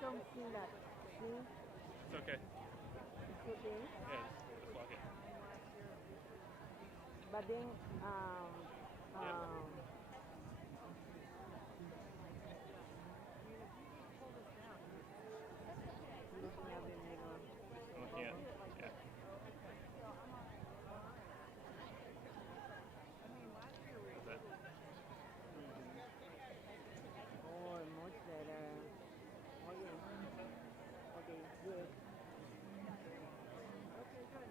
don't see that. See? It's okay. It's okay. Yeah, just lock it. But then, Yeah. looking at the middle. I'm looking at. Yeah. What's that? Oh, much better. Okay. Okay, good. Okay, good.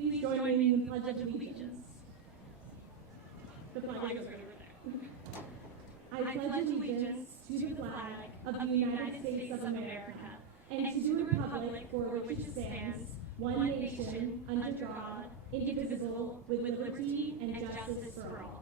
Please join me in the Pledge of Allegiance. The flag is over there. I pledge allegiance to the flag of the United States of America and to the republic for which it stands, one nation, under God, indivisible, with liberty and justice for all.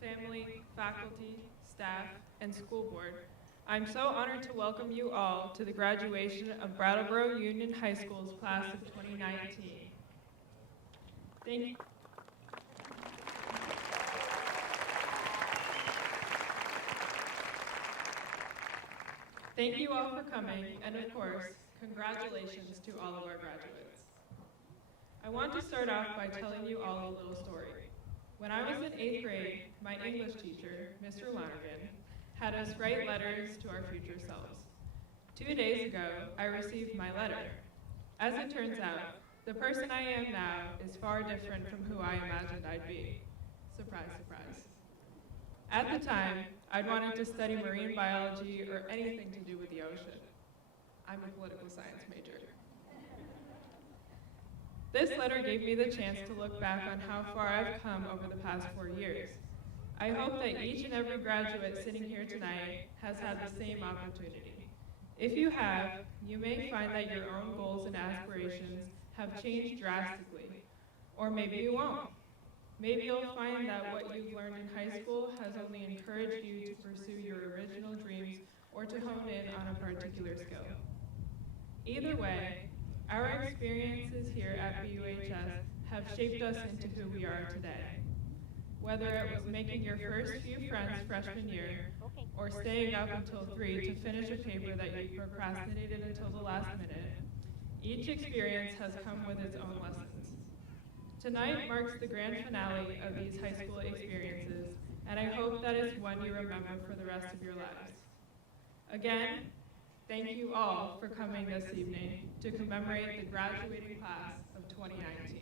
Family, faculty, staff, and school board, I'm so honored to welcome you all to the graduation of Brattleboro Union High School's class of 2019. Thank you all for coming, and of course, congratulations to all of our graduates. I want to start off by telling you all a little story. When I was in 8th grade, my English teacher, Mr. Lonergan, had us write letters to our future selves. 2 days ago, I received my letter. As it turns out, the person I am now is far different from who I imagined I'd be. Surprise, surprise. At the time, I'd wanted to study marine biology or anything to do with the ocean. I'm a political science major. This letter gave me the chance to look back on how far I've come over the past 4 years. I hope that each and every graduate sitting here tonight has had the same opportunity. If you have, you may find that your own goals and aspirations have changed drastically, or maybe you won't. Maybe you'll find that what you've learned in high school has only encouraged you to pursue your original dreams or to hone in on a particular skill. Either way, our experiences here at BUHS have shaped us into who we are today. Whether it was making your first few friends freshman year, or staying up until 3 to finish a paper that you procrastinated until the last minute, each experience has come with its own lessons. Tonight marks the grand finale of these high school experiences, and I hope that it's one you remember for the rest of your lives. Again, thank you all for coming this evening to commemorate the graduating class of 2019.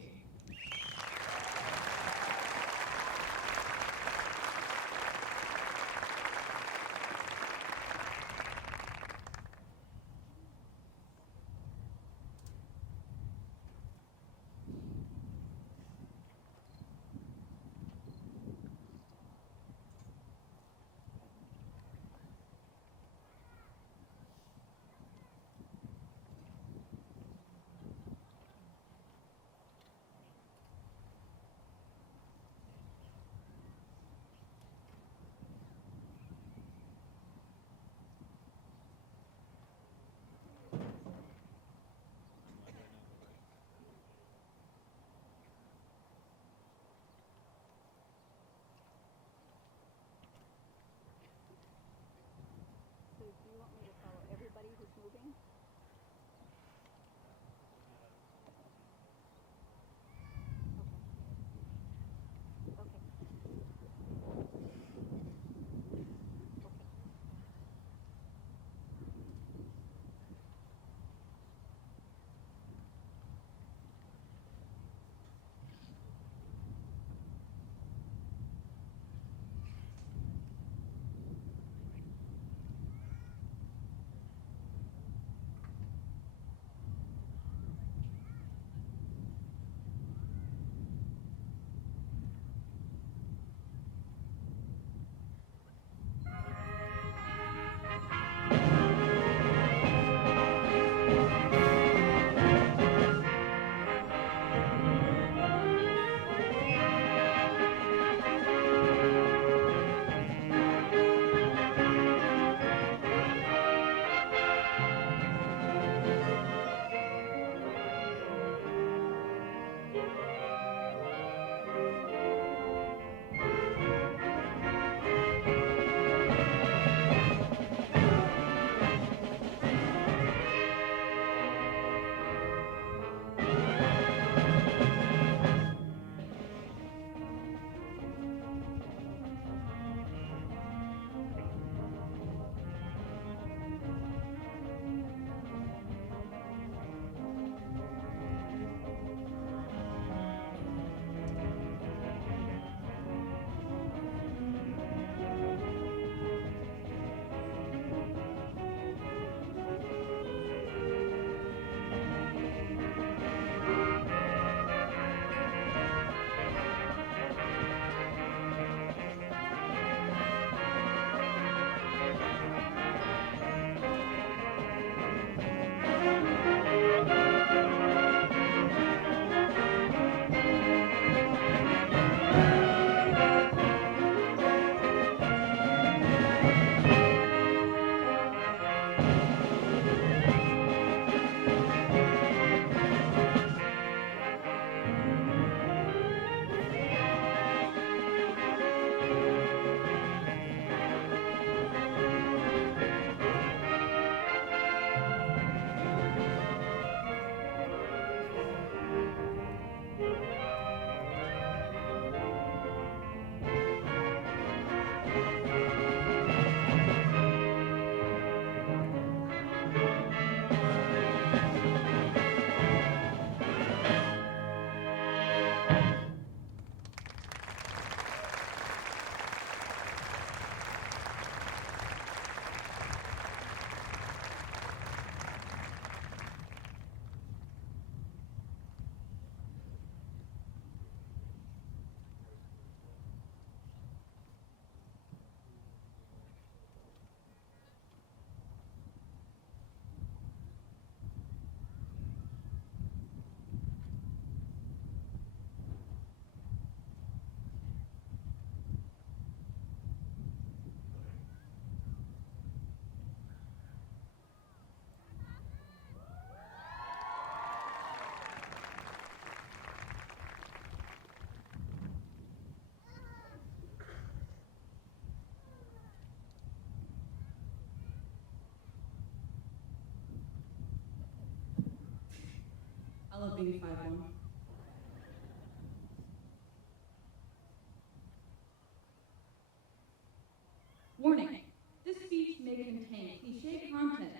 I love being 5'1". Warning, this speech may contain cliché content,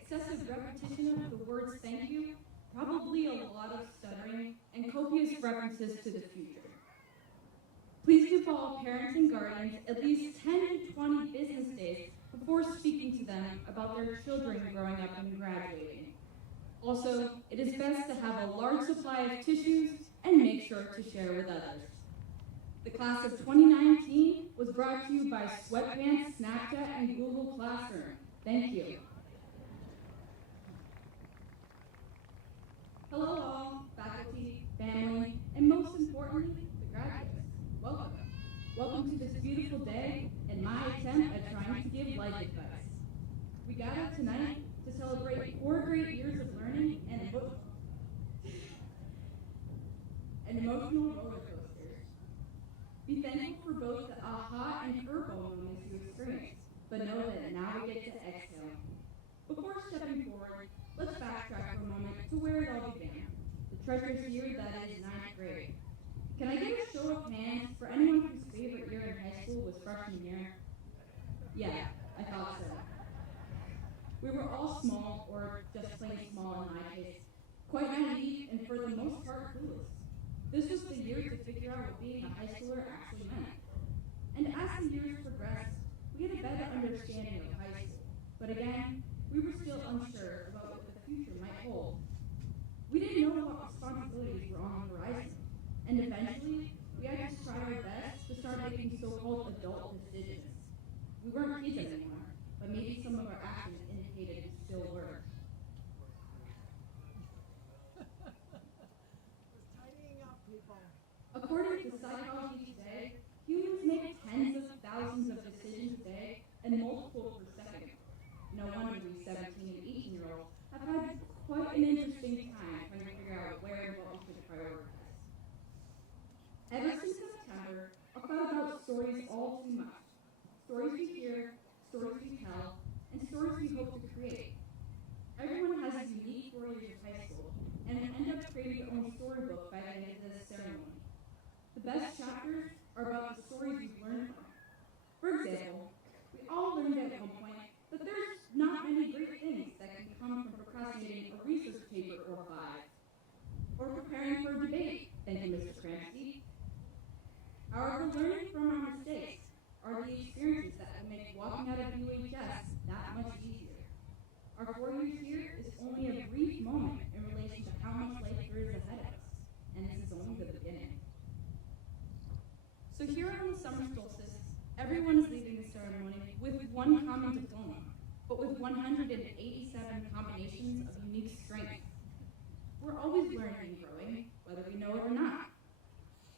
excessive repetition of the words thank you, probably a lot of stuttering, and copious references to the future. Please give all parents and guardians at least 10 to 20 business days before speaking to them about their children growing up and graduating. Also, it is best to have a large supply of tissues and make sure to share with others. The class of 2019 was brought to you by Sweatpants, Snapchat, and Google Classroom. Thank you. Hello all, faculty, family, and most importantly, the graduates. Welcome. Welcome to this beautiful day and my attempt at trying to give life advice. We gathered tonight to celebrate 4 great years of learning and emotional roller coasters. Be thankful for both the aha and curveball moments you experienced, but know that now we get to exhale. Before stepping forward, let's backtrack for a moment to where it all began, the treacherous year that is 9th grade. Can I get a show of hands for anyone whose favorite year in high school was freshman year? Yeah, I thought so. We were all small, or just plain small in my case, quite naive and for the most part clueless. This was the year to figure out what being a high schooler actually meant. And as the years progressed, we had a better understanding of high school. But again, we were still unsure about what the future might hold. We didn't know what responsibilities were on the horizon. And eventually, we had to try our best to start making so-called adult decisions. We weren't kids anymore, but maybe some of our actions indicated we still were. According to Psychology Today, humans make tens of thousands of decisions a day and multiple per second. No wonder we 17 and 18-year-olds have had quite an interesting time trying to figure out where and what we should prioritize. Ever since September, I've thought about stories all too much. Stories we hear, stories we tell, and stories we hope to create. Everyone has a unique 4 years of high school, and will end up creating their own storybook by the end of this ceremony. The best chapters are about the stories we've learned from. For example, we all learned at one point that there's not many great things that can come from procrastinating a research paper or 5, or preparing for a debate. Thank you, Mr. Cransky. However, learning from our mistakes are the experiences that will make walking out of UHS that much easier. Our 4 years here is only a brief moment in relation to how much life there is ahead of us, and this is only the beginning. So here on the summer solstice, everyone is leaving the ceremony with one common diploma, but with 187 combinations of unique strengths. We're always learning and growing, whether we know it or not.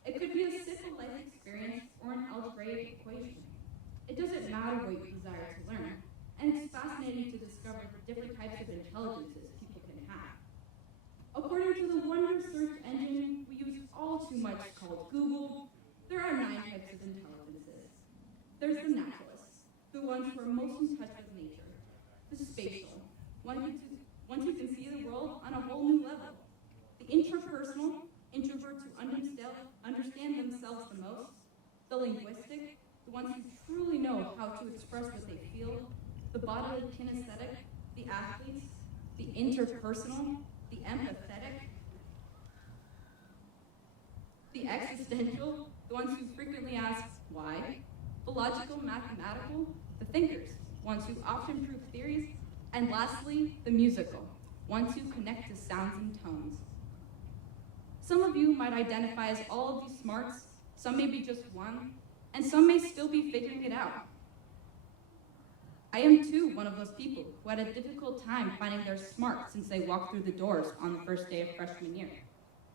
It could be a simple life experience or an algebraic equation. It doesn't matter what you desire to learn, and it's fascinating to discover the different types of intelligences people can have. According to the wonder search engine we use all too much called Google, there are 9 types of intelligences. There's the naturalists, the ones who are most in touch with nature. The spatial, ones who can see the world on a whole new level. The interpersonal, introverts who understand themselves the most. The linguistic, the ones who truly know how to express what they feel. The bodily kinesthetic, the athletes. The interpersonal, the empathetic. The existential, the ones who frequently ask why. The logical, mathematical, the thinkers, ones who often prove theories. And lastly, the musical, ones who connect to sounds and tones. Some of you might identify as all of these smarts, some may be just one, and some may still be figuring it out. I am too one of those people who had a difficult time finding their smart since they walked through the doors on the first day of freshman year.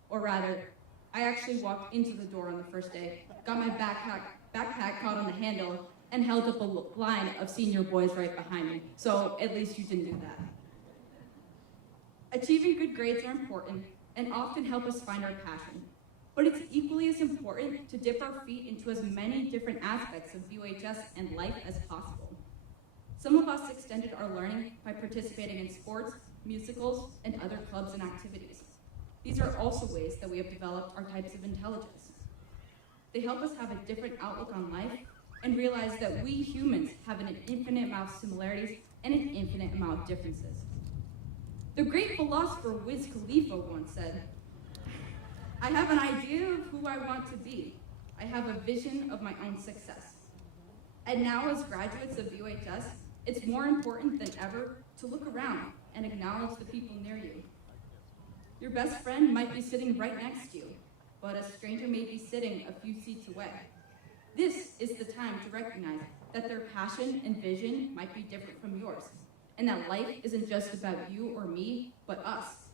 Or rather, I actually walked into the door on the first day, got my backpack caught on the handle, and held up a line of senior boys right behind me. So at least you didn't do that. Achieving good grades are important and often help us find our passion. But it's equally as important to dip our feet into as many different aspects of UHS and life as possible. Some of us extended our learning by participating in sports, musicals, and other clubs and activities. these are also ways that we have developed our types of intelligence. They help us have a different outlook on life and realize that we humans have an infinite amount of similarities and an infinite amount of differences. The great philosopher Wiz Khalifa once said, "I have an idea of who I want to be. I have a vision of my own success." And now as graduates of UHS, it's more important than ever to look around and acknowledge the people near you. Your best friend might be sitting right next to you, but a stranger may be sitting a few seats away. This is the time to recognize that their passion and vision might be different from yours, and that life isn't just about you or me, but us.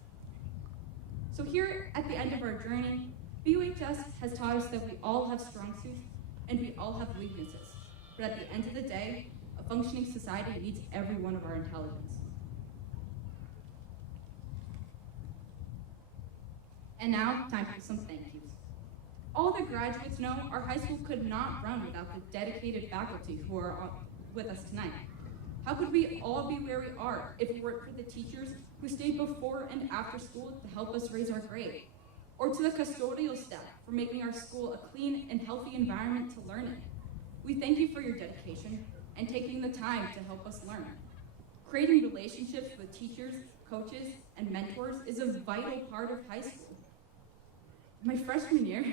So here at the end of our journey, BUHS has taught us that we all have strong suits and we all have weaknesses. But at the end of the day, a functioning society needs every one of our intelligence. And now, time for some thank yous. All the graduates know our high school could not run without the dedicated faculty who are with us tonight. How could we all be where we are if it weren't for the teachers who stayed before and after school to help us raise our grade? Or to the custodial staff for making our school a clean and healthy environment to learn in. We thank you for your dedication and taking the time to help us learn. Creating relationships with teachers, coaches, and mentors is a vital part of high school. My freshman year,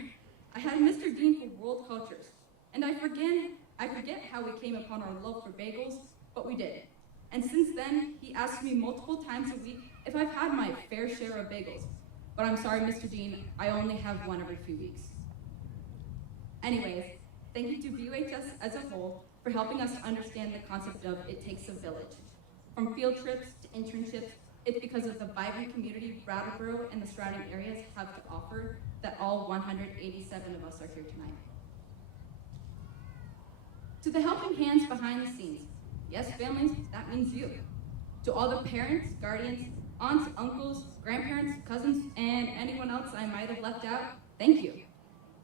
I had Mr. Dean for World Cultures, and I forget how we came upon our love for bagels, but we did. And since then, he asked me multiple times a week if I've had my fair share of bagels. But I'm sorry, Mr. Dean, I only have one every few weeks. Anyways, thank you to BUHS as a whole for helping us understand the concept of it takes a village. From field trips to internships, it's because of the vibrant community Brattleboro and the surrounding areas have to offer that all 187 of us are here tonight. To the helping hands behind the scenes, yes, families, that means you. To all the parents, guardians, aunts, uncles, grandparents, cousins, and anyone else I might have left out, thank you.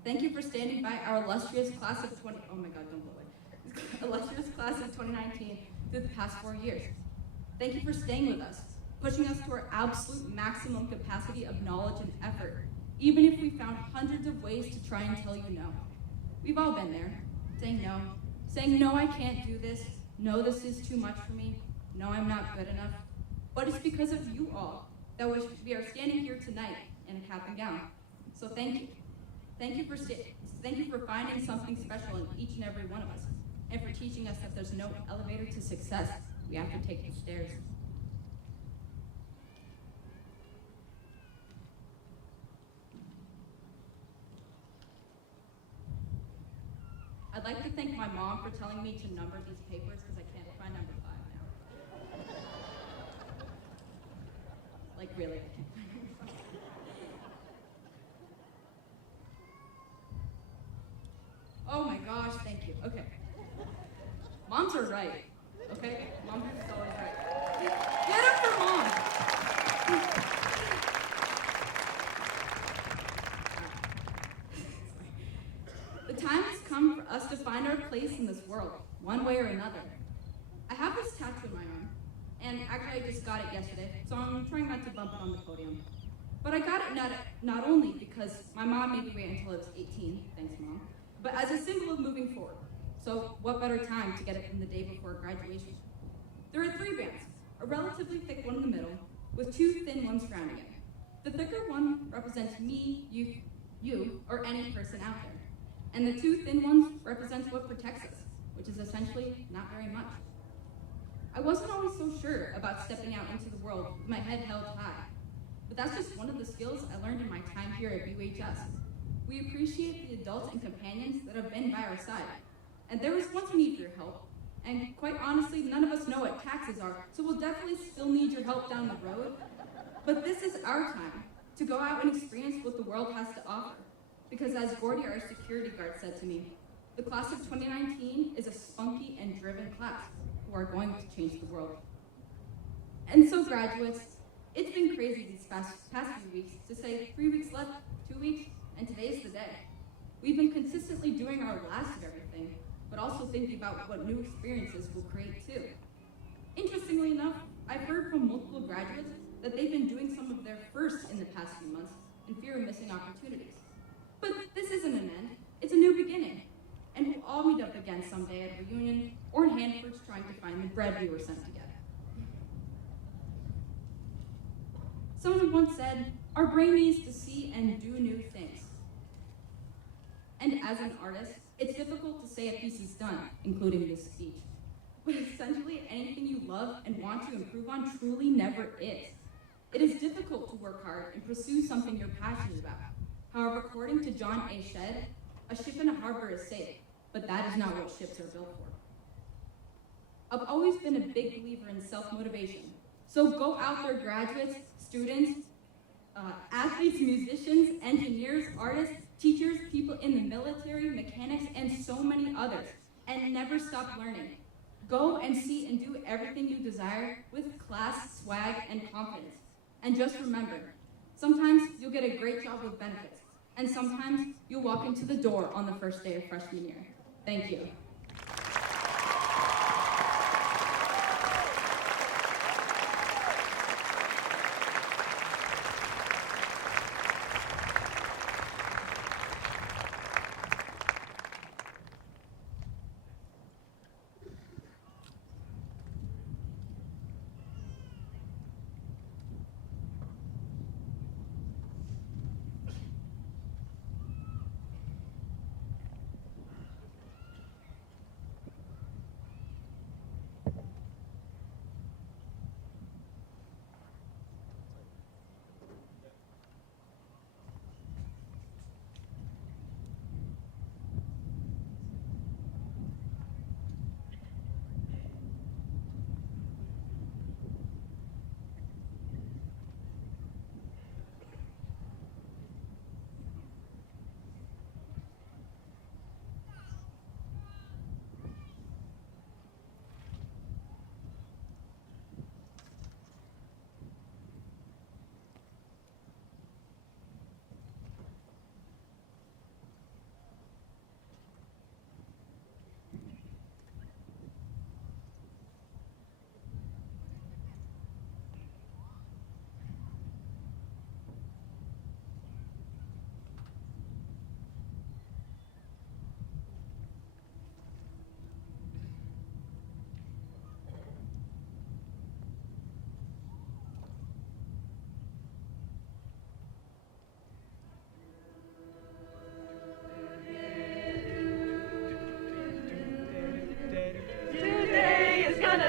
Thank you for standing by our illustrious class of 2019 through the past 4 years. Thank you for staying with us, pushing us to our absolute maximum capacity of knowledge and effort, even if we found hundreds of ways to try and tell you no. We've all been there, saying no, I can't do this, no, this is too much for me, no, I'm not good enough. But it's because of you all that we are standing here tonight in a cap and gown. So thank you. Thank you for finding something special in each and every one of us, and for teaching us that there's no elevator to success. We have to take the stairs. I'd like to thank my mom for telling me to number these papers because I can't find number 5 now. Like, really? Oh my gosh, thank you. Okay. Moms are right, okay? Moms are always right. Get up for mom! The time has come for us to find our place in this world, one way or another. I have this tattoo on my arm, and actually I just got it yesterday, so I'm trying not to bump it on the podium. But I got it not only because my mom made me wait until I was 18, thanks Mom, but as a symbol of moving forward. So what better time to get it than the day before graduation? There are 3 bands, a relatively thick one in the middle, with 2 thin ones surrounding it. The thicker one represents me, you, or any person out there. And the 2 thin ones represents what protects us, which is essentially not very much. I wasn't always so sure about stepping out into the world with my head held high, but that's just one of the skills I learned in my time here at UHS. We appreciate the adults and companions that have been by our side, and there was once a need for your help, and quite honestly, none of us know what taxes are, so we'll definitely still need your help down the road, but this is our time to go out and experience what the world has to offer, because as Gordy, our security guard, said to me, the class of 2019 is a spunky and driven class who are going to change the world. And so graduates, it's been crazy these past few weeks to say 3 weeks left, 2 weeks, and today's the day. We've been consistently doing our last of everything, but also thinking about what new experiences we'll create too. Interestingly enough, I've heard from multiple graduates that they've been doing some of their first in the past past few months in fear of missing opportunities. But this isn't an end, it's a new beginning. And we'll all meet up again someday at a reunion or in Hanford's trying to find the bread we were sent to get. Someone once said, our brain needs to see and do new things. And as an artist, it's difficult to say a piece is done, including this speech. But essentially, anything you love and want to improve on truly never is. It is difficult to work hard and pursue something you're passionate about. However, according to John A. Shedd, a ship in a harbor is safe, but that is not what ships are built for. I've always been a big believer in self-motivation. So go out there, graduates, students, athletes, musicians, engineers, artists, teachers, people in the military, mechanics, and so many others, and never stop learning. Go and see and do everything you desire with class, swag, and confidence. And just remember, sometimes you'll get a great job with benefits, and sometimes you'll walk into the door on the first day of freshman year. Thank you.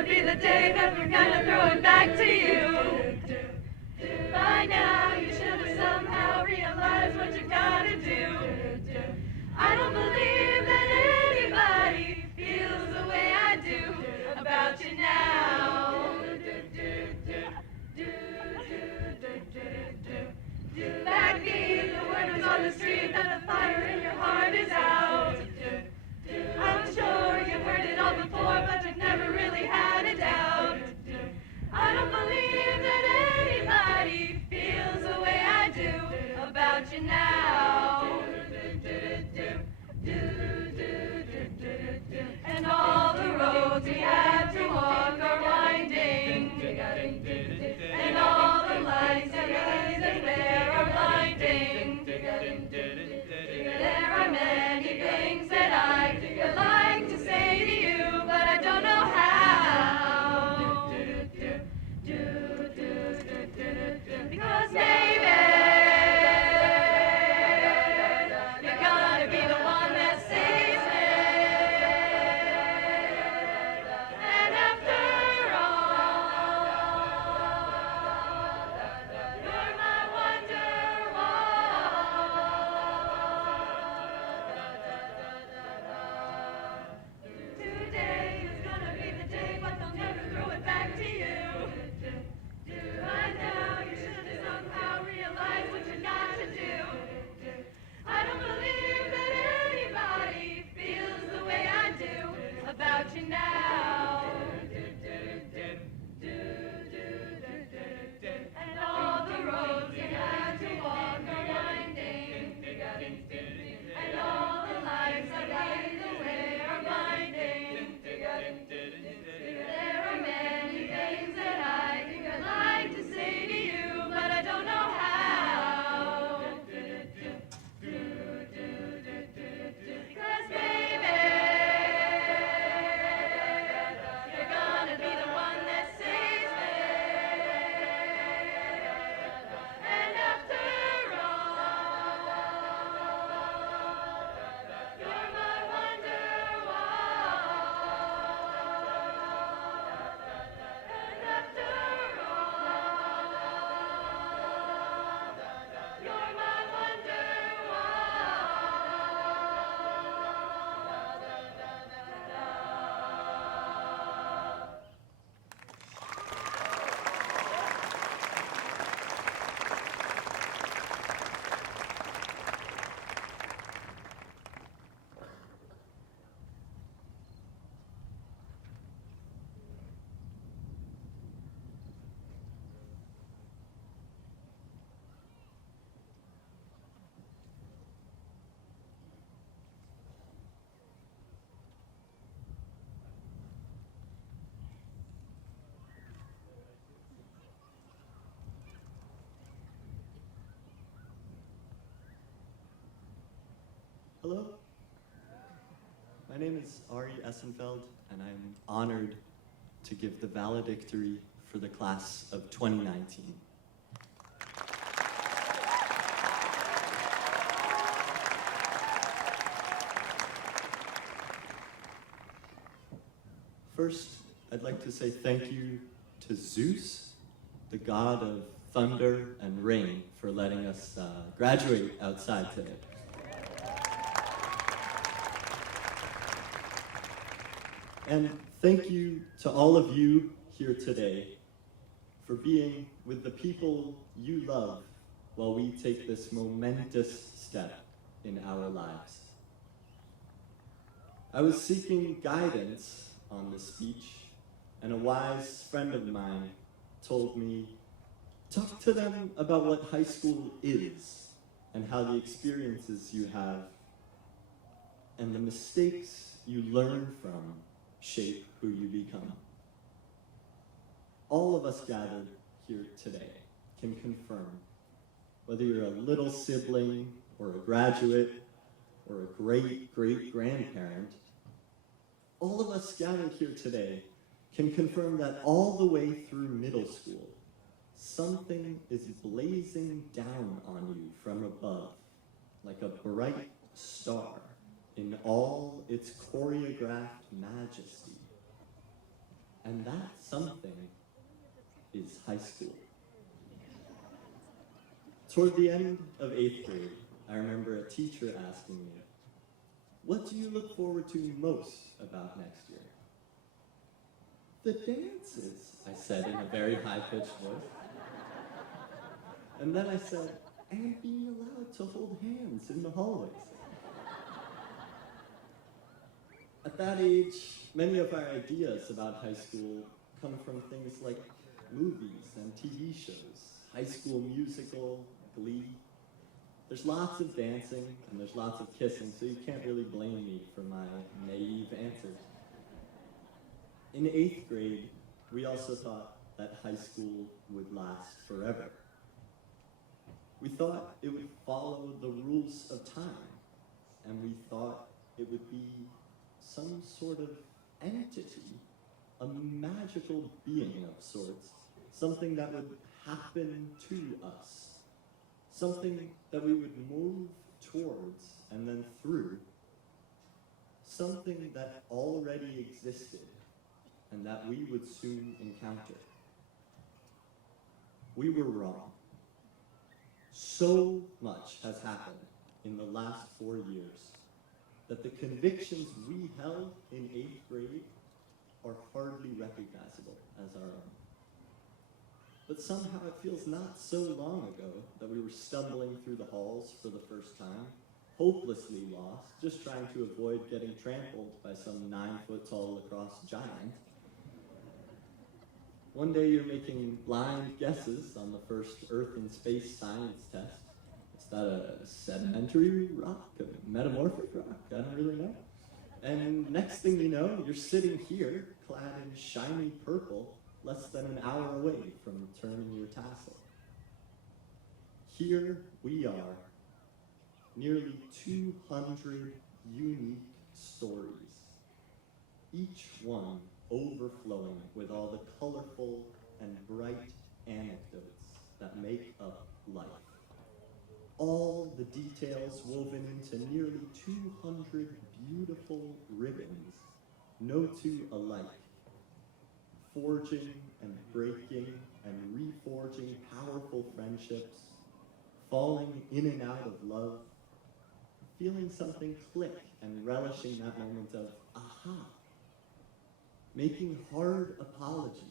Be the day that we're gonna throw it back to you. By now you should have somehow realized what you gotta do. I don't believe that anybody feels the way I do about you now. That means the word is on the street that the fire in your heart is out. I'm sure you've heard it all before, but you've never really had a doubt. I don't believe that anybody feels the way I do about you now. And all the roads we have to walk are winding. And all the lights that raise and there are blinding. There are many things that I would like to say to you, but I don't know how. Because baby, you're gonna be the one that saves me. My name is Ari Essenfeld, and I am honored to give the valedictory for the class of 2019. First, I'd like to say thank you to Zeus, the god of thunder and rain, for letting us graduate outside today. And thank you to all of you here today for being with the people you love while we take this momentous step in our lives. I was seeking guidance on this speech, and a wise friend of mine told me, talk to them about what high school is and how the experiences you have and the mistakes you learn from shape who you become. All of us gathered here today can confirm, whether you're a little sibling or a graduate or a great-great-grandparent, all of us gathered here today can confirm that all the way through middle school, something is blazing down on you from above, like a bright star in all its choreographed majesty. And that something is high school. Toward the end of 8th grade, I remember a teacher asking me, what do you look forward to most about next year? The dances, I said in a very high-pitched voice. And then I said, and being allowed to hold hands in the hallways. At that age, many of our ideas about high school come from things like movies and TV shows, High School Musical, Glee. There's lots of dancing and there's lots of kissing, so you can't really blame me for my naive answers. In 8th grade, we also thought that high school would last forever. We thought it would follow the rules of time, and we thought it would be some sort of entity, a magical being of sorts, something that would happen to us, something that we would move towards and then through, something that already existed and that we would soon encounter. We were wrong. So much has happened in the last 4 years that the convictions we held in 8th grade are hardly recognizable as our own. But somehow it feels not so long ago that we were stumbling through the halls for the first time, hopelessly lost, just trying to avoid getting trampled by some 9-foot-tall lacrosse giant. One day you're making blind guesses on the first Earth and Space science test. Is that a sedimentary rock, a metamorphic rock? I don't really know. And next thing you know, you're sitting here, clad in shiny purple, less than an hour away from turning your tassel. Here we are, nearly 200 unique stories, each one overflowing with all the colorful and bright anecdotes that make up life. All the details woven into nearly 200 beautiful ribbons, no two alike, forging and breaking and reforging powerful friendships, falling in and out of love, feeling something click and relishing that moment of aha, making hard apologies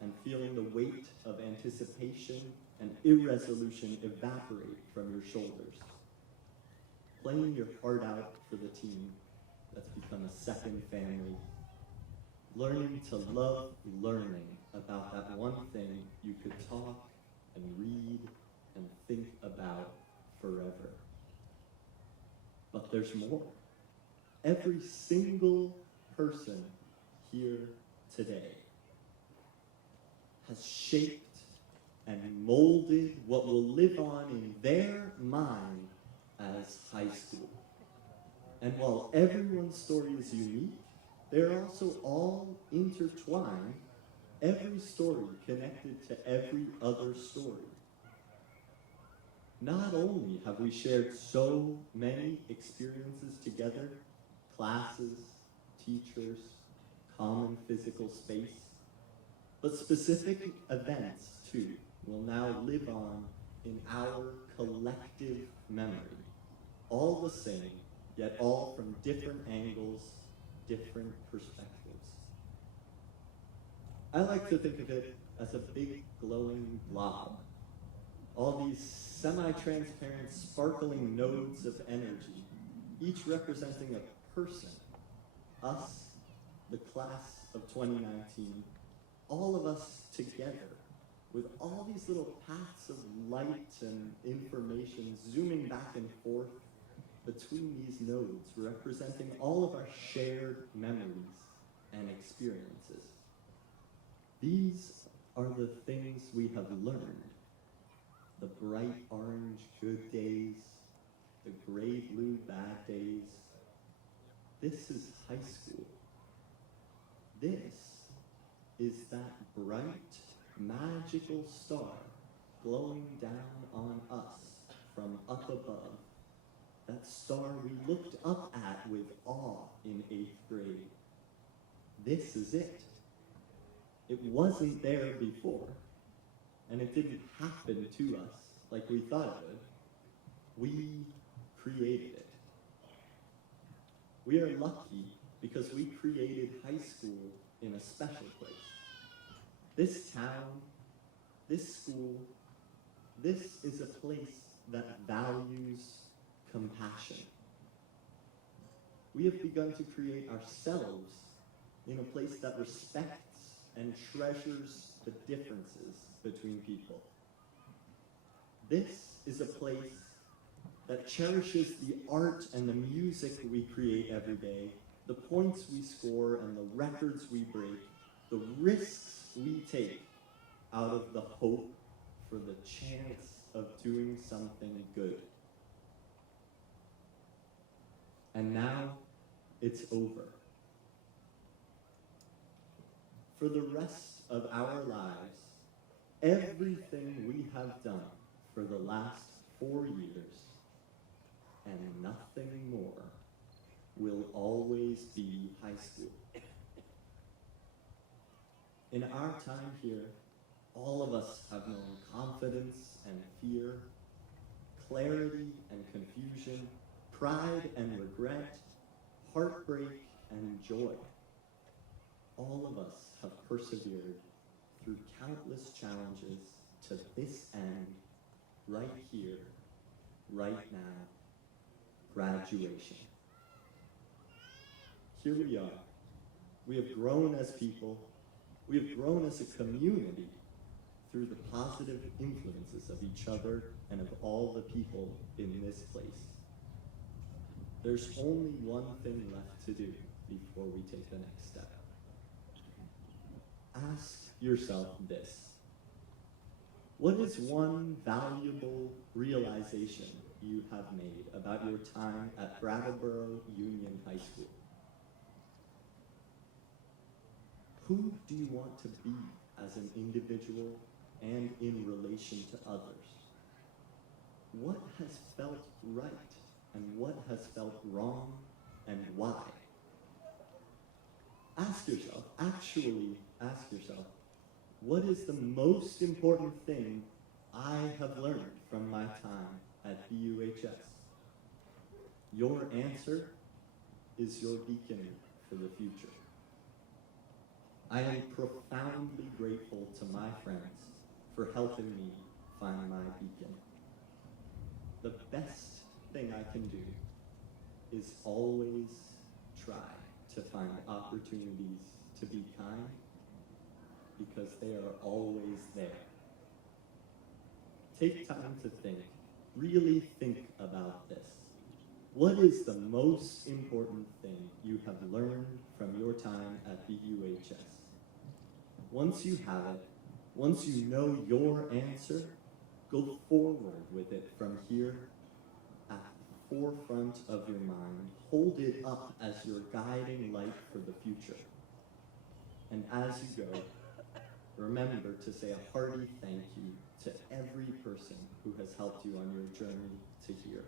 and feeling the weight of anticipation and irresolution evaporate from your shoulders, playing your heart out for the team that's become a second family, learning to love learning about that one thing you could talk and read and think about forever. But there's more. Every single person here today has shaped and molded what will live on in their mind as high school. And while everyone's story is unique, they're also all intertwined, every story connected to every other story. Not only have we shared so many experiences together, classes, teachers, common physical space, but specific events, too, will now live on in our collective memory, all the same, yet all from different angles, different perspectives. I like to think of it as a big glowing blob. All these semi-transparent, sparkling nodes of energy, each representing a person, us, the class of 2019, all of us together, with all these little paths of light and information zooming back and forth between these nodes, representing all of our shared memories and experiences. These are the things we have learned. The bright orange good days, the gray blue bad days. This is high school. This is that bright, magical star glowing down on us from up above. That star we looked up at with awe in 8th grade. This is it. It wasn't there before, and it didn't happen to us like we thought it would. We created it. We are lucky because we created high school in a special place. This town, this school, this is a place that values compassion. We have begun to create ourselves in a place that respects and treasures the differences between people. This is a place that cherishes the art and the music we create every day, the points we score and the records we break, the risks we take out of the hope for the chance of doing something good. And now it's over. For the rest of our lives, everything we have done for the last 4 years and nothing more will always be high school. In our time here, all of us have known confidence and fear, clarity and confusion, pride and regret, heartbreak and joy. All of us have persevered through countless challenges to this end, right here, right now, graduation. Here we are. We have grown as people. We have grown as a community through the positive influences of each other and of all the people in this place. There's only one thing left to do before we take the next step. Ask yourself this. What is one valuable realization you have made about your time at Brattleboro Union High School? Who do you want to be as an individual and in relation to others? What has felt right and what has felt wrong and why? Actually ask yourself, what is the most important thing I have learned from my time at BUHS? Your answer is your beacon for the future. I am profoundly grateful to my friends for helping me find my beacon. The best thing I can do is always try to find opportunities to be kind, because they are always there. Take time to think. Really think about this. What is the most important thing you have learned from your time at BUHS? Once you have it, once you know your answer, go forward with it from here at forefront of your mind. Hold it up as your guiding light for the future. And as you go, remember to say a hearty thank you to every person who has helped you on your journey to here.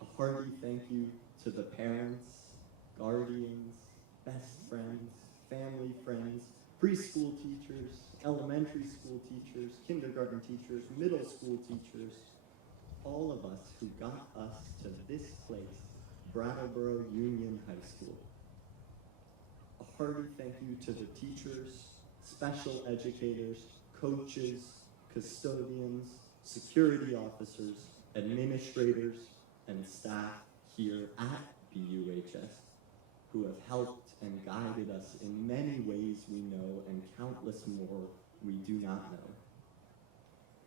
A hearty thank you to the parents, guardians, best friends, family friends, preschool teachers, elementary school teachers, kindergarten teachers, middle school teachers, all of us who got us to this place, Brattleboro Union High School. A hearty thank you to the teachers, special educators, coaches, custodians, security officers, administrators, and staff here at BUHS who have helped and guided us in many ways we know and countless more we do not know.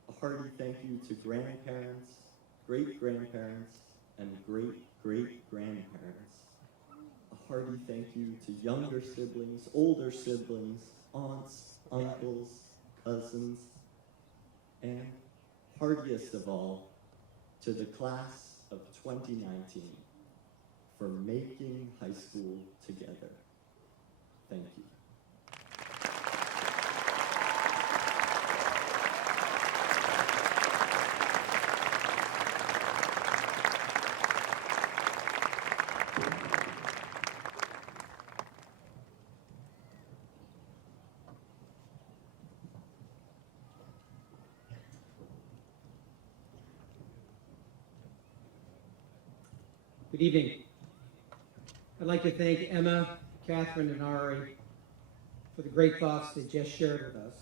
A hearty thank you to grandparents, great-grandparents, and great-great-grandparents. A hearty thank you to younger siblings, older siblings, aunts, uncles, cousins, and heartiest of all, to the class of 2019 for making high school together. Thank you. Good evening. I'd like to thank Emma, Catherine, and Ari for the great thoughts they just shared with us.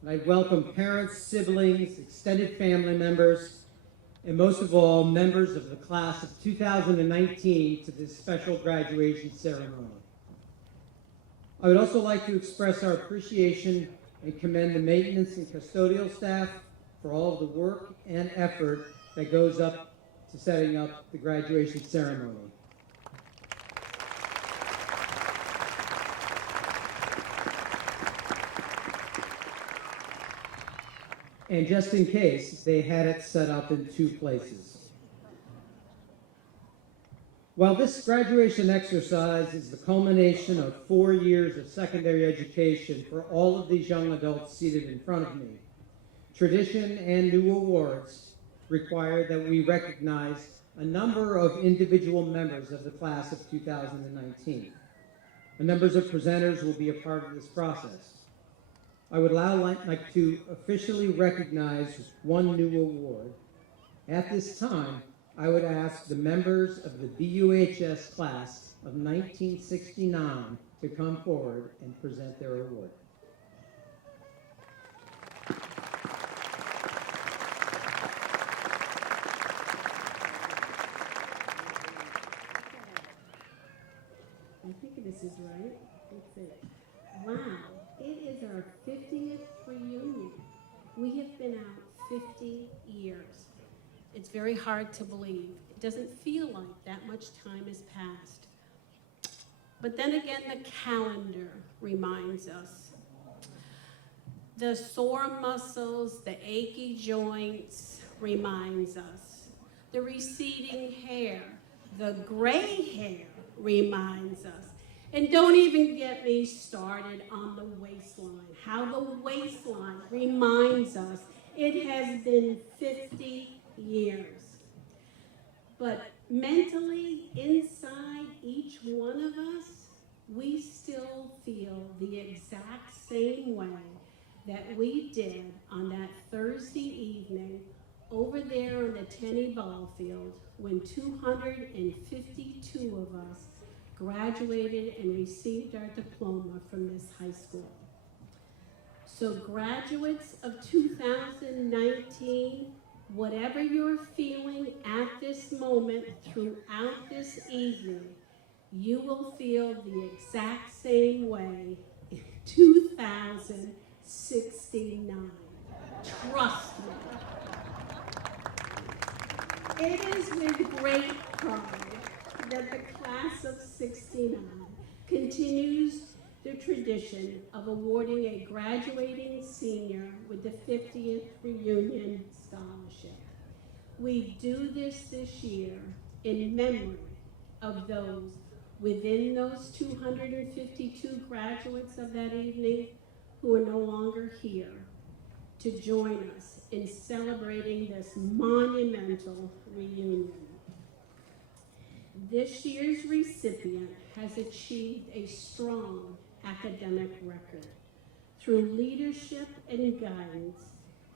And I welcome parents, siblings, extended family members, and most of all, members of the class of 2019 to this special graduation ceremony. I would also like to express our appreciation and commend the maintenance and custodial staff for all of the work and effort that goes up to setting up the graduation ceremony. And just in case, they had it set up in 2 places. While this graduation exercise is the culmination of 4 years of secondary education for all of these young adults seated in front of me, tradition and new awards require that we recognize a number of individual members of the class of 2019. The numbers of presenters will be a part of this process. I would now like to officially recognize one new award. At this time, I would ask the members of the BUHS class of 1969 to come forward and present their award. I think this is right. Let's see. Wow, it is our 50th reunion. We have been out 50 years. It's very hard to believe. It doesn't feel like that much time has passed. But then again, the calendar reminds us. The sore muscles, the achy joints reminds us. The receding hair, the gray hair reminds us. And don't even get me started on the waistline, how the waistline reminds us it has been 50 years. But mentally, inside each one of us, we still feel the exact same way that we did on that Thursday evening over there on the Tenney ball field when 252 of us graduated and received our diploma from this high school. So graduates of 2019, whatever you're feeling at this moment throughout this evening, you will feel the exact same way in 2069. Trust me. It is with great pride that the class of 69 continues the tradition of awarding a graduating senior with the 50th reunion scholarship. We do this year in memory of those within those 252 graduates of that evening who are no longer here to join us in celebrating this monumental reunion. This year's recipient has achieved a strong academic record. Through leadership and guidance,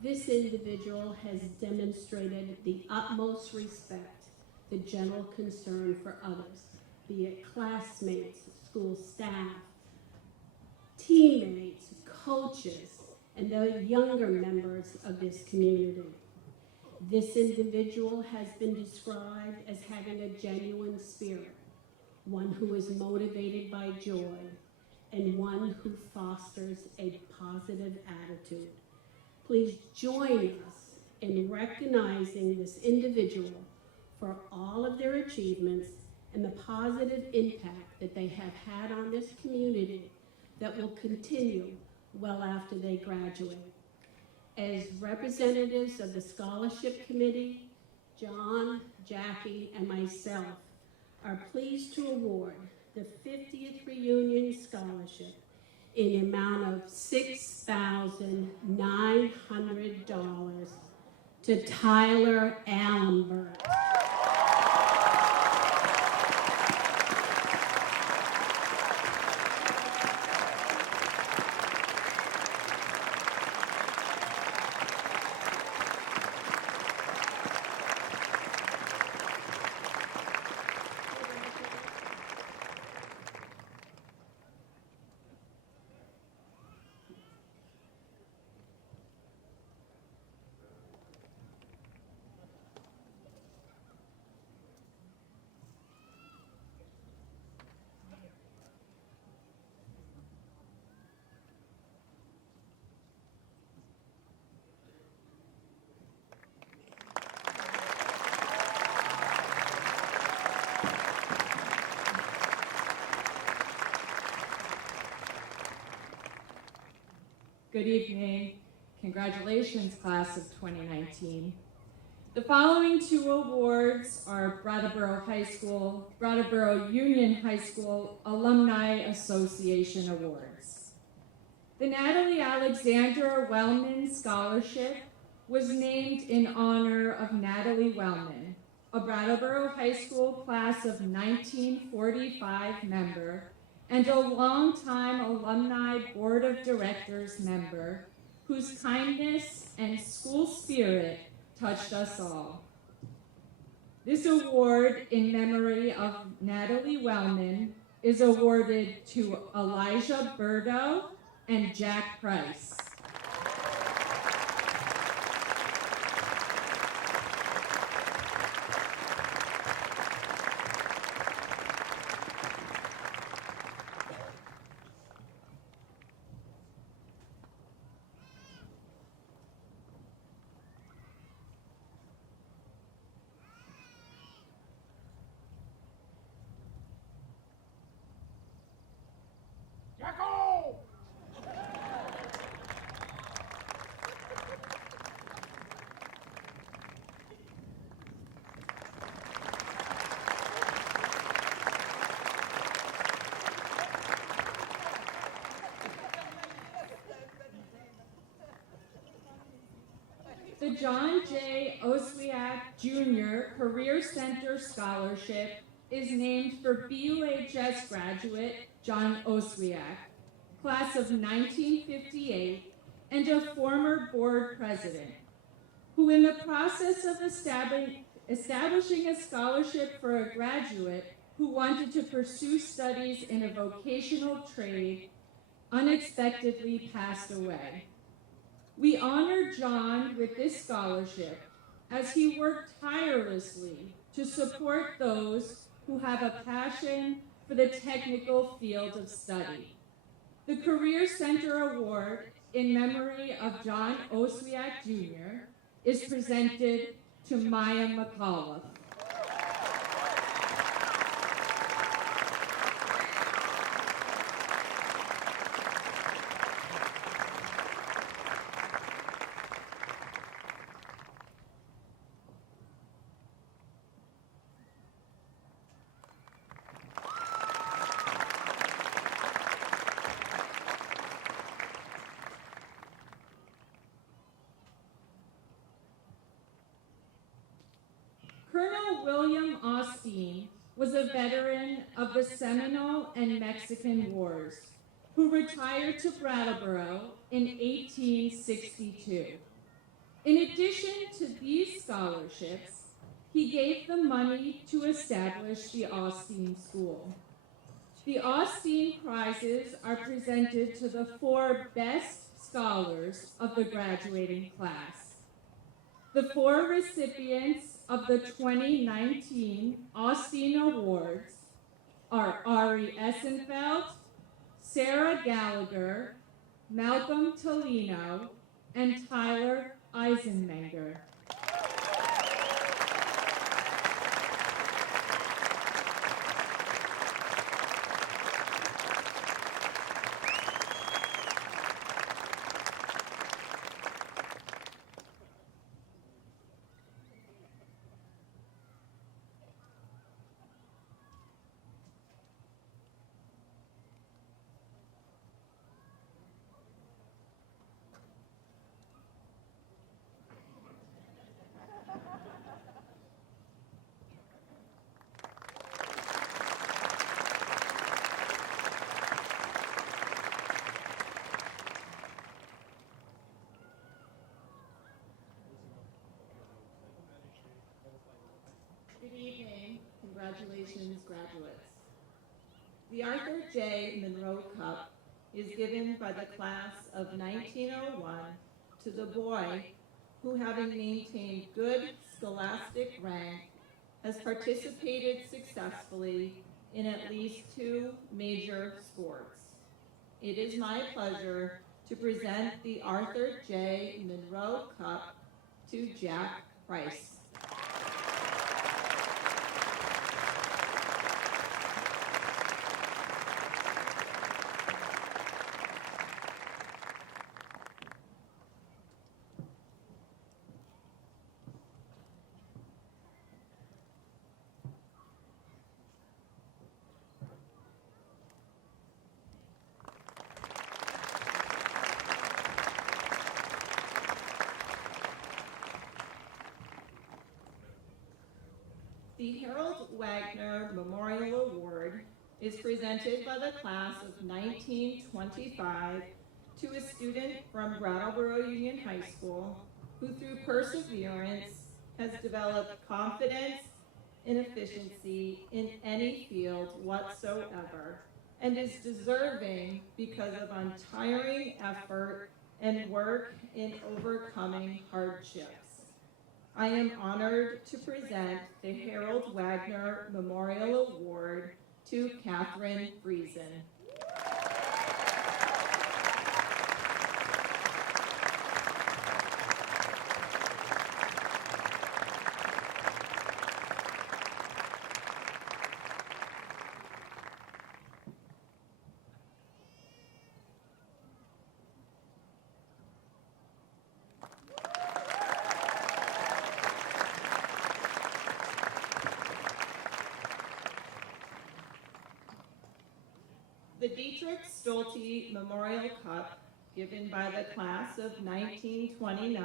this individual has demonstrated the utmost respect, the general concern for others, be it classmates, school staff, teammates, coaches, and the younger members of this community. This individual has been described as having a genuine spirit, one who is motivated by joy, and one who fosters a positive attitude. Please join us in recognizing this individual for all of their achievements and the positive impact that they have had on this community that will continue well after they graduate. As representatives of the Scholarship Committee, John, Jackie, and myself are pleased to award the 50th Reunion Scholarship in the amount of $6,900 to Tyler Allenberg. Good evening. Congratulations, class of 2019. The following two awards are Brattleboro High School, Brattleboro Union High School Alumni Association Awards. The Natalie Alexander Wellman Scholarship was named in honor of Natalie Wellman, a Brattleboro High School class of 1945 member and a longtime Alumni Board of Directors member whose kindness and school spirit touched us all. This award in memory of Natalie Wellman is awarded to Elijah Burdo and Jack Price. The John J. Oswiak Jr. Career Center Scholarship is named for BUHS graduate John Oswiak, class of 1958, and a former board president, who in the process of establishing a scholarship for a graduate who wanted to pursue studies in a vocational trade, unexpectedly passed away. We honor John with this scholarship as he worked tirelessly to support those who have a passion for the technical field of study. The Career Center Award in memory of John Oswiak Jr. is presented to Maya McAuliffe. Colonel William Austin was a veteran of the Seminole and Mexican Wars who retired to Brattleboro in 1862. In addition to these scholarships, he gave the money to establish the Austin School. The Austin prizes are presented to the 4 best scholars of the graduating class. The 4 recipients of the 2019 Austin Awards are Ari Essenfeld, Sarah Gallagher, Malcolm Tolino, and Tyler Eisenmenger. Good evening. Congratulations, graduates. The Arthur J. Monroe Cup is given by the class of 1901 to the boy who, having maintained good scholastic rank, has participated successfully in at least 2 major sports. It is my pleasure to present the Arthur J. Monroe Cup to Jack Price. The Harold Wagner Memorial Award is presented by the class of 1925 to a student from Brattleboro Union High School who, through perseverance, has developed confidence and efficiency in any field whatsoever, and is deserving because of untiring effort and work in overcoming hardships. I am honored to present the Harold Wagner Memorial Award to Catherine Friesen. The Dietrich Stolte Memorial Cup, given by the class of 1929,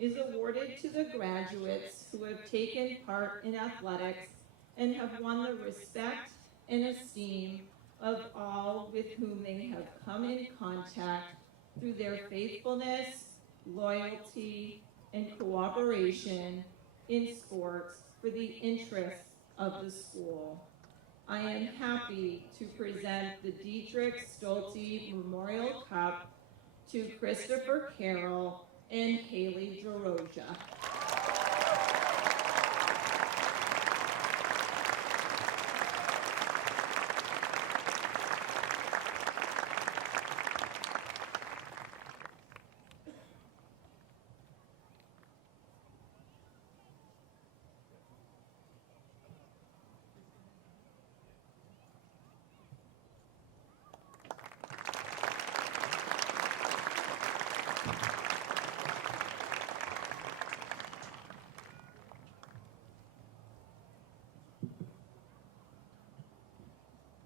is awarded to the graduates who have taken part in athletics and have won the respect and esteem of all with whom they have come in contact through their faithfulness, loyalty, and cooperation in sports for the interests of the school. I am happy to present the Dietrich Stolte Memorial Cup to Christopher Carroll and Haley Doroja.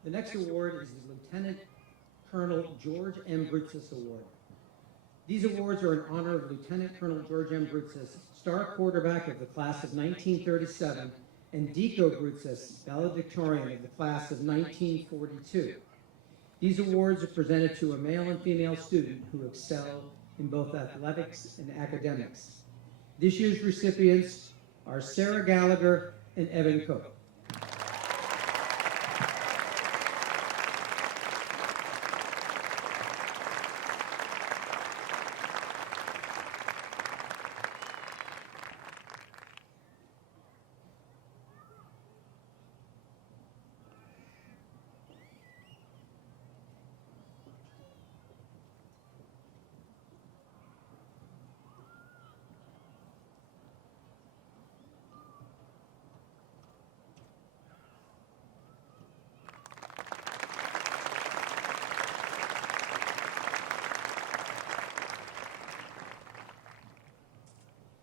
The next award is the Lieutenant Colonel George M. Brutus Award. These awards are in honor of Lieutenant Colonel George M. Brutzes, star quarterback of the class of 1937, and Deco Brutzes, valedictorian of the class of 1942. These awards are presented to a male and female student who excel in both athletics and academics. This year's recipients are Sarah Gallagher and Evan Cook.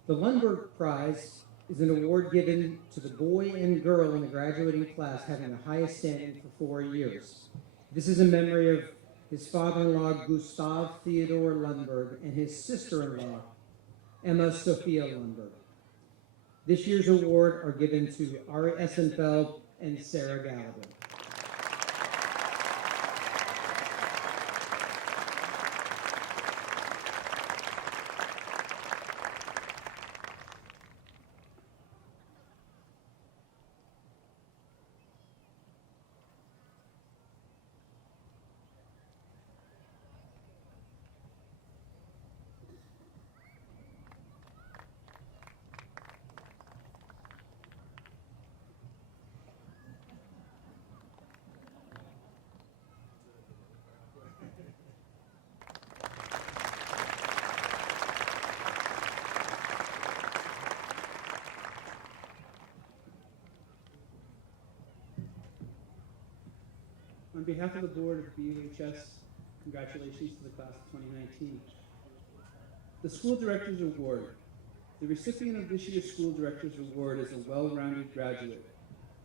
The Lundberg Prize is an award given to the boy and girl in the graduating class having the highest standing for 4 years. This is a memory of his father-in-law, Gustav Theodor Lundberg, and his sister-in-law, Emma Sophia Lundberg. This year's award are given to Ari Essenfeld and Sarah Gallagher. On behalf of the board of BHS, congratulations to the class of 2019. The School Directors Award. The recipient of this year's School Directors Award is a well-rounded graduate.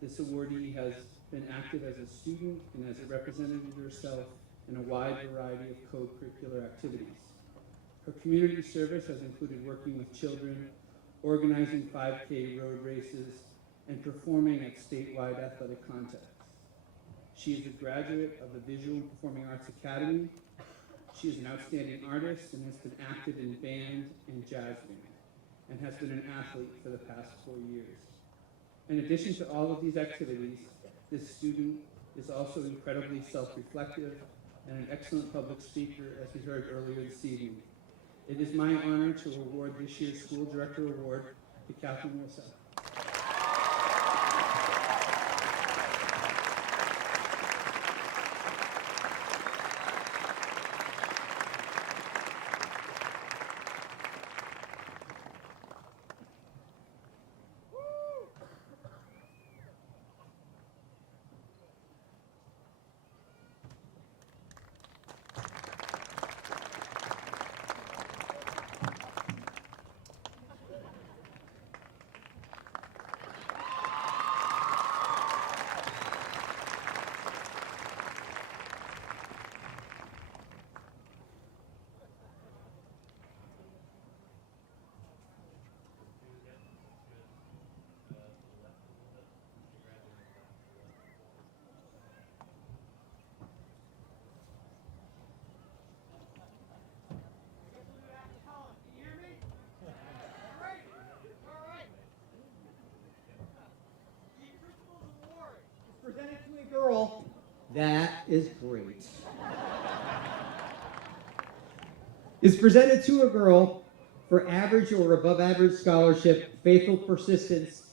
This awardee has been active as a student and as a representative of herself in a wide variety of co-curricular activities. Her community service has included working with children, organizing 5K road races, and performing at statewide athletic contests. She is a graduate of the Visual and Performing Arts Academy. She is an outstanding artist and has been active in band and jazz band, and has been an athlete for the past 4 years. In addition to all of these activities, this student is also incredibly self-reflective and an excellent public speaker, as we heard earlier this evening. It is my honor to award this year's School Director Award to Catherine Wilson. Presented to a girl. That is great. Is presented to a girl for average or above average scholarship, faithful persistence,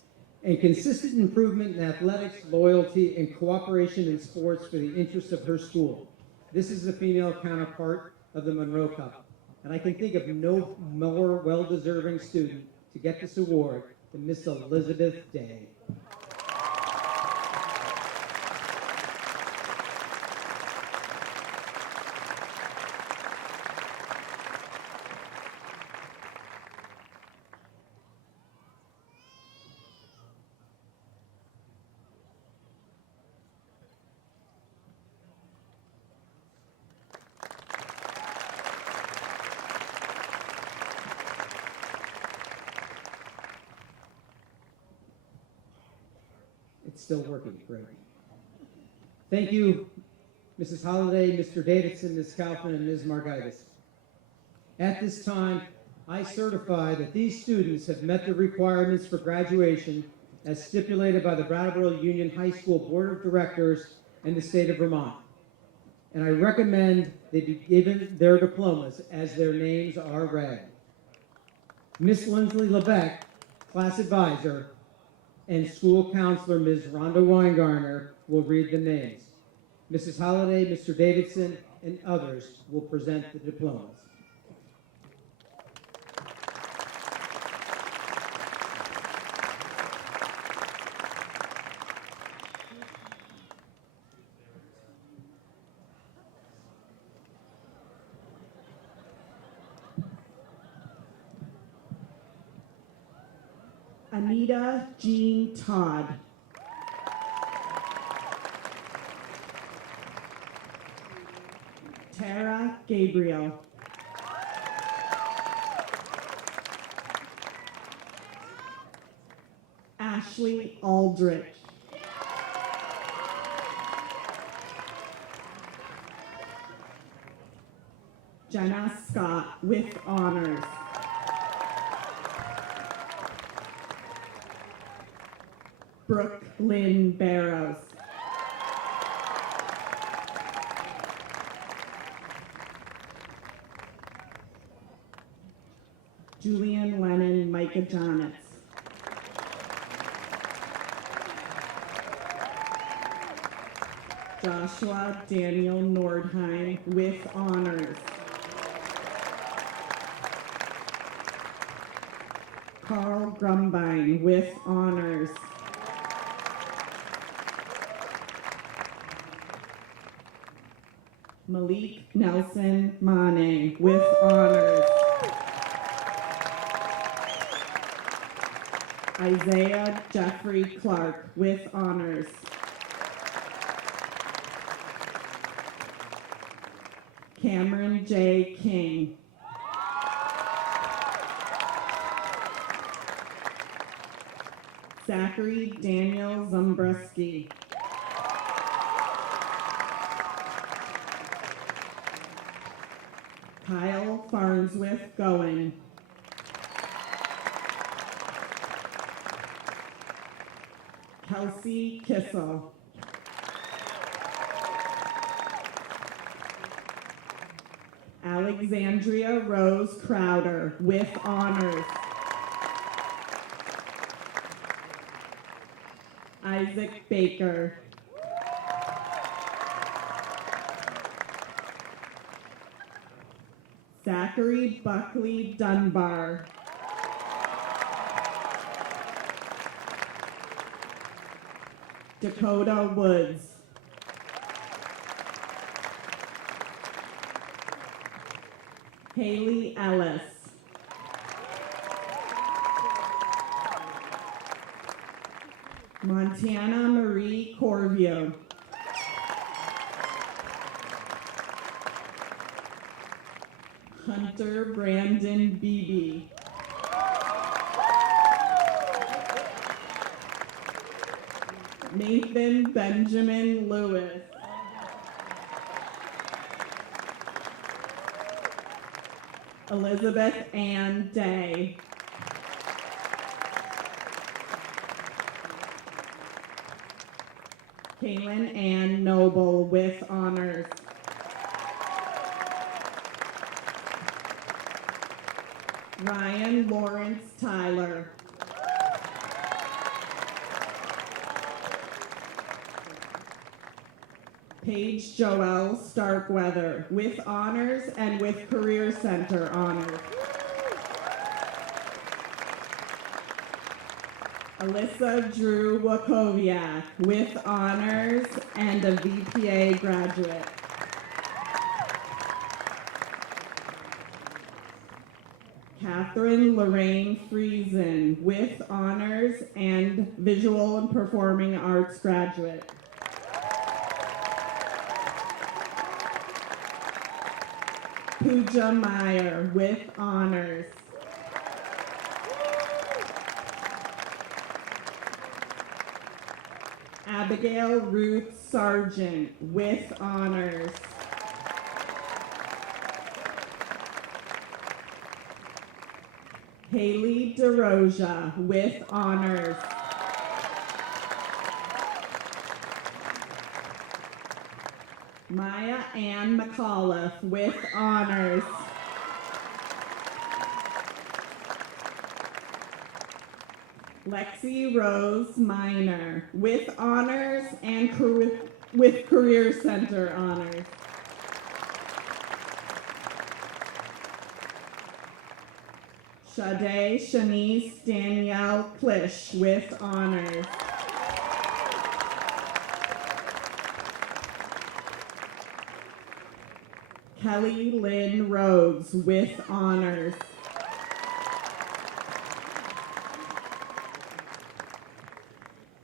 and consistent improvement in athletics, loyalty, and cooperation in sports for the interest of her school. This is the female counterpart of the Monroe Cup, and I can think of no more well-deserving student to get this award than Miss Elizabeth Day. It's still working, great. Thank you, Mrs. Holliday, Mr. Davidson, Ms. Kaufman, and Ms. Margaitis. At this time, I certify that these students have met the requirements for graduation as stipulated by the Brattleboro Union High School Board of Directors and the state of Vermont. And I recommend they be given their diplomas as their names are read. Miss Lindsley Lebeck, class advisor, and school counselor Ms. Rhonda Weingartner will read the names. Mrs. Holliday, Mr. Davidson, and others will present the diplomas. Anita Jean Todd. Tara Gabriel. Ashley Aldrich. Jenna Scott with honors. Brooke Lynn Barrows. Julian Lennon Micah Jonitz. Joshua Daniel Nordheim with honors. Carl Grumbine with honors. Malik Nelson Mane with honors. Isaiah Jeffrey Clark with honors. Cameron J. King. Zachary Daniel Zumbreski. Kyle Farnsworth Goen. Kelsey Kissel. Alexandria Rose Crowder with honors. Isaac Baker. Zachary Buckley Dunbar. Dakota Woods. Haley Ellis. Montana Marie Corvio. Hunter Brandon Beebe. Nathan Benjamin Lewis. Elizabeth Ann Day. Kaylin Ann Noble with honors. Ryan Lawrence Tyler. Paige Joelle Starkweather with honors and with Career Center honors. Alyssa Drew Wakowiak with honors and a VPA graduate. Catherine Lorraine Friesen with honors and Visual and Performing Arts graduate. Pooja Meyer with honors. Abigail Ruth Sargent with honors. Haley DeRoja with honors. Maya Ann McAuliffe with honors. Lexi Rose Minor with honors and with Career Center honors. Sade Shanice Danielle Klisch with honors. Kelly Lynn Rhodes with honors.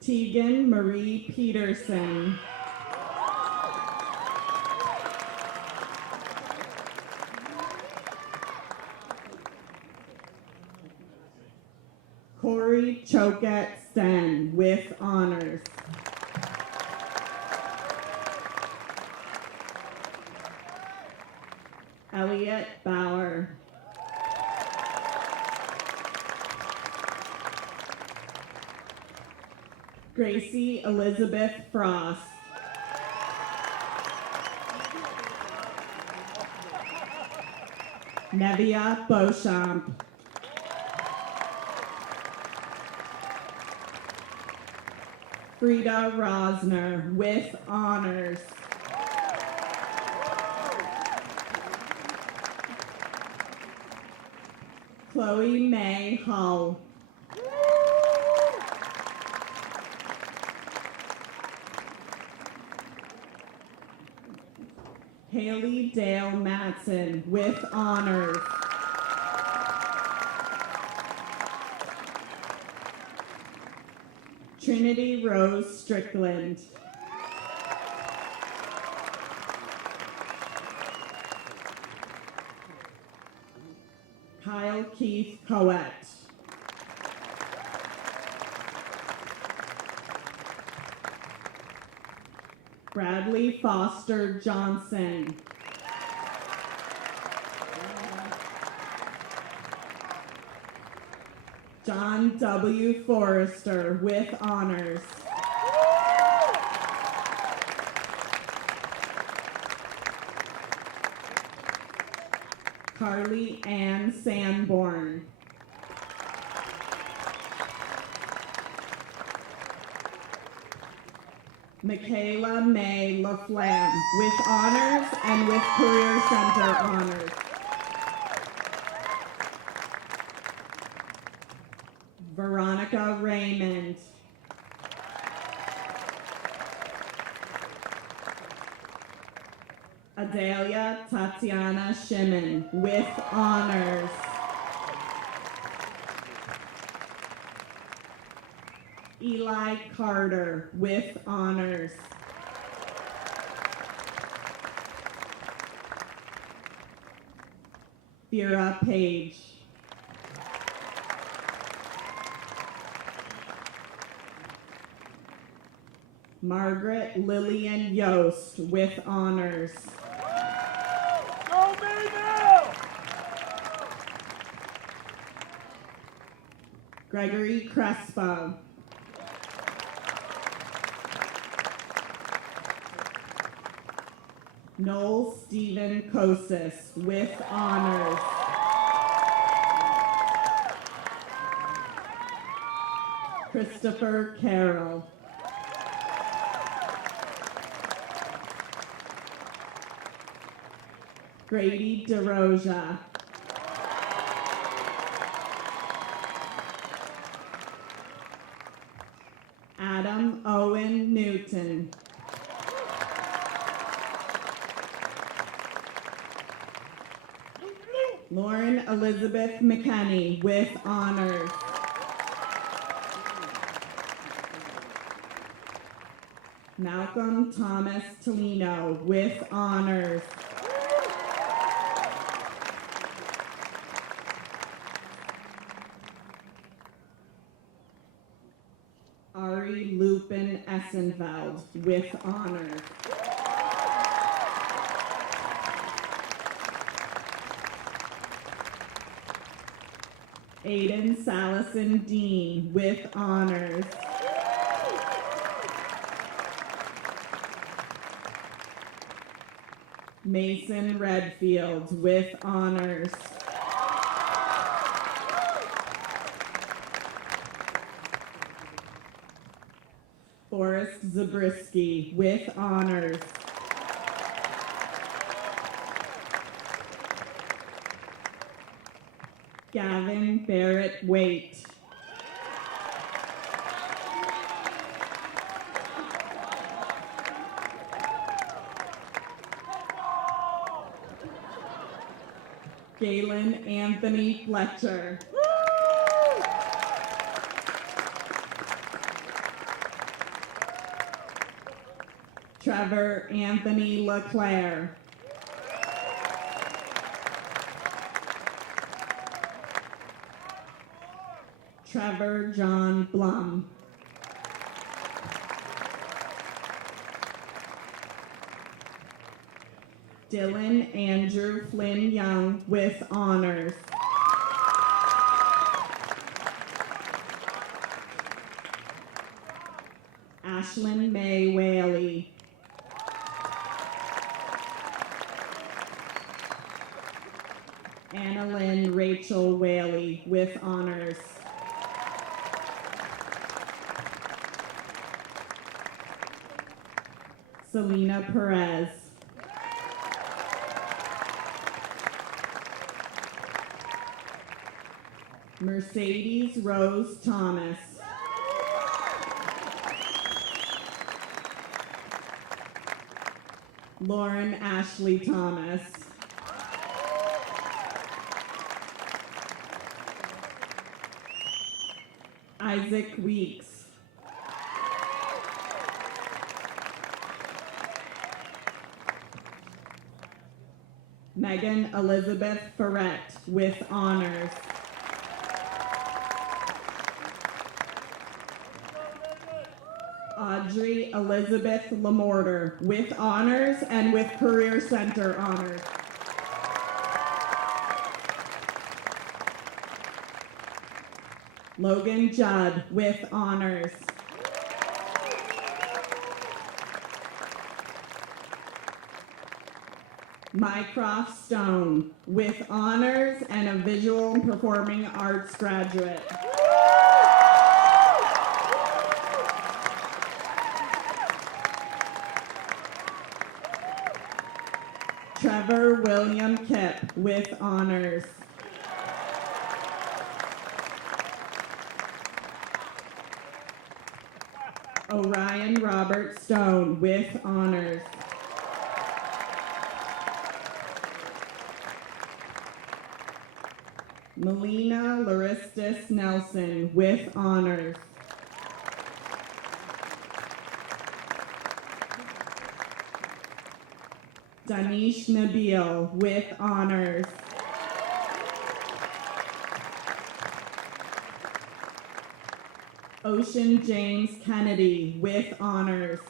Tegan Marie Peterson. Corey Choquette Sten with honors. Elliot Bauer. Gracie Elizabeth Frost. Nevia Beauchamp. Frida Rosner with honors. Chloe May Hull. Haley Dale Matson with honors. Trinity Rose Strickland. Kyle Keith Coet. Bradley Foster Johnson. John W. Forrester with honors. Carly Ann Sanborn. Michaela May LaFlamme with honors and with Career Center honors. Veronica Raymond. Adalia Tatiana Shimon with honors. Eli Carter with honors. Vera Page. Margaret Lillian Yost with honors. Go Mayville! Gregory Crespo. Noel Stephen Kosis with honors. Christopher Carroll. Grady DeRoja. Adam Owen Newton. Lauren Elizabeth McKenney with honors. Malcolm Thomas Tolino with honors. Ari Lupin Essenfeld with honors. Aiden Salison Dean with honors. Mason Redfield with honors. Forrest Zabriskie with honors. Gavin Barrett Waite. Galen Anthony Fletcher. Trevor Anthony LeClaire. Trevor John Blum. Dylan Andrew Flynn Young with honors. Ashlyn May Whaley. Annalyn Rachel Whaley with honors. Selena Perez. Mercedes Rose Thomas. Lauren Ashley Thomas. Isaac Weeks. Megan Elizabeth Ferret with honors. Audrey Elizabeth Lamorter with honors and with Career Center honors. Logan Judd with honors. Mycroft Stone with honors and a visual and performing arts graduate. Trevor William Kipp with honors. Orion Robert Stone with honors. Melina Laristis Nelson with honors. Danish Nabil with honors. Ocean James Kennedy with honors.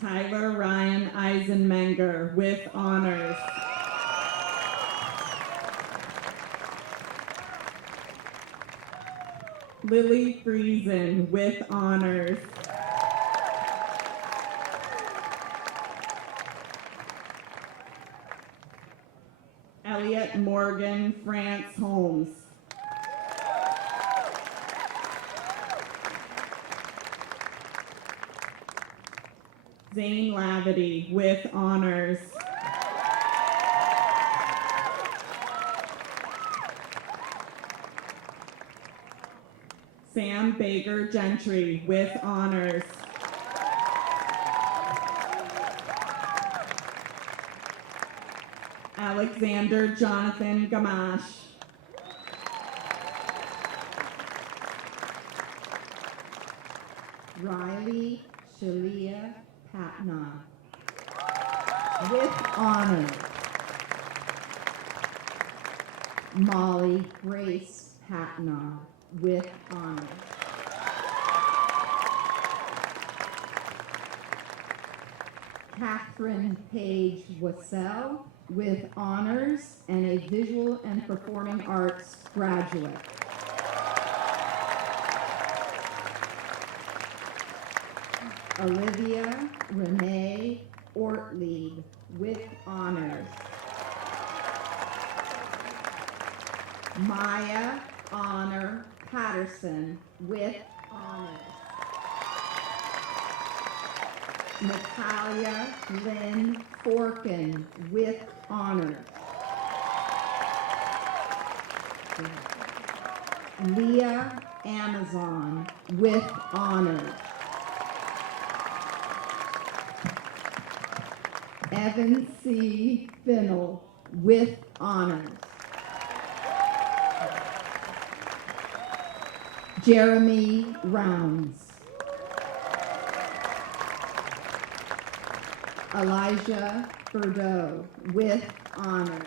Tyler Ryan Eisenmenger with honors. Lily Friesen with honors. Elliot Morgan France Holmes. Zane Lavity with honors. Sam Baker Gentry with honors. Alexander Jonathan Gamache. Riley Shalia Patna with honors. Molly Grace Patnaugh, with honors. Catherine Page Wassell, with honors and a visual and performing arts graduate. Olivia Renee Ortlieb, with honors. Maya Honor Patterson, with honors. Natalia Lynn Forkin, with honors. Leah Amazon, with honors. Evan C. Finnell, with honors. Jeremy Rounds. Elijah Bordeaux, with honors.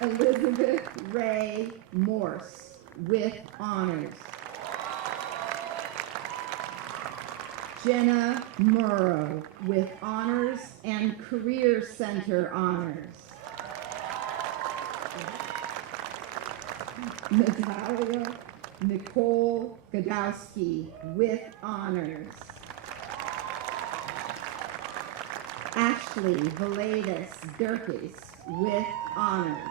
Elizabeth Ray Morse, with honors. Jenna Murrow, with honors and Career Center honors. Natalia Nicole Godowski, with honors. Ashley Valadis Durkis, with honors.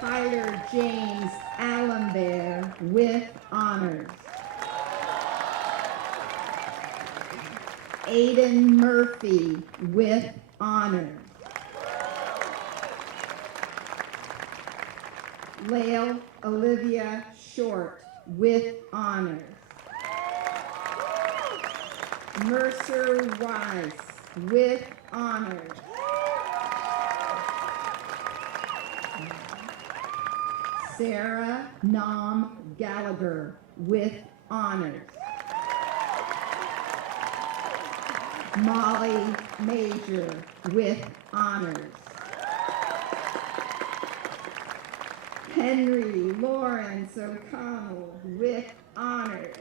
Tyler James Allenbear, with honors. Aiden Murphy, with honors. Lael Olivia Short, with honors. Mercer Wise, with honors. Sarah Nom Gallagher, with honors. Molly Major, with honors. Henry Lawrence O'Connell, with honors.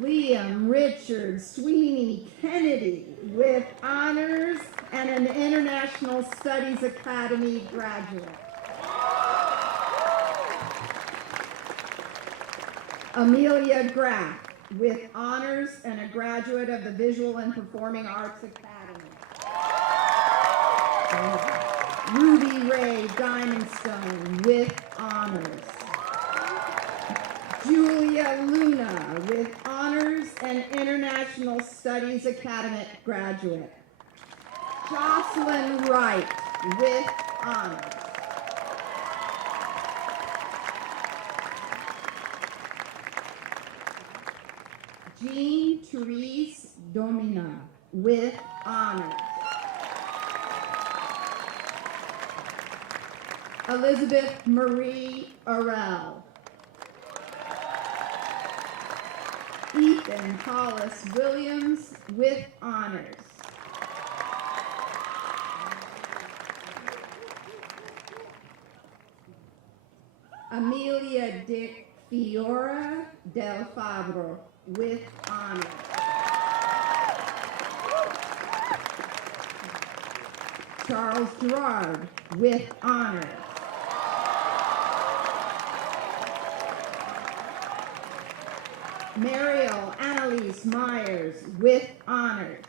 Liam Richard Sweeney Kennedy, with honors and an International Studies Academy graduate. Amelia Graff, with honors and a graduate of the Visual and Performing Arts Academy. Ruby Ray Diamondstone, with honors. Julia Luna, with honors and International Studies Academy graduate. Jocelyn Wright, with honors. Jean Therese Domina, with honors. Elizabeth Marie Arell. Ethan Hollis Williams, with honors. Amelia Dick Fiora Del Fabro, with honors. Charles Gerard, with honors. Mariel Annalise Myers, with honors.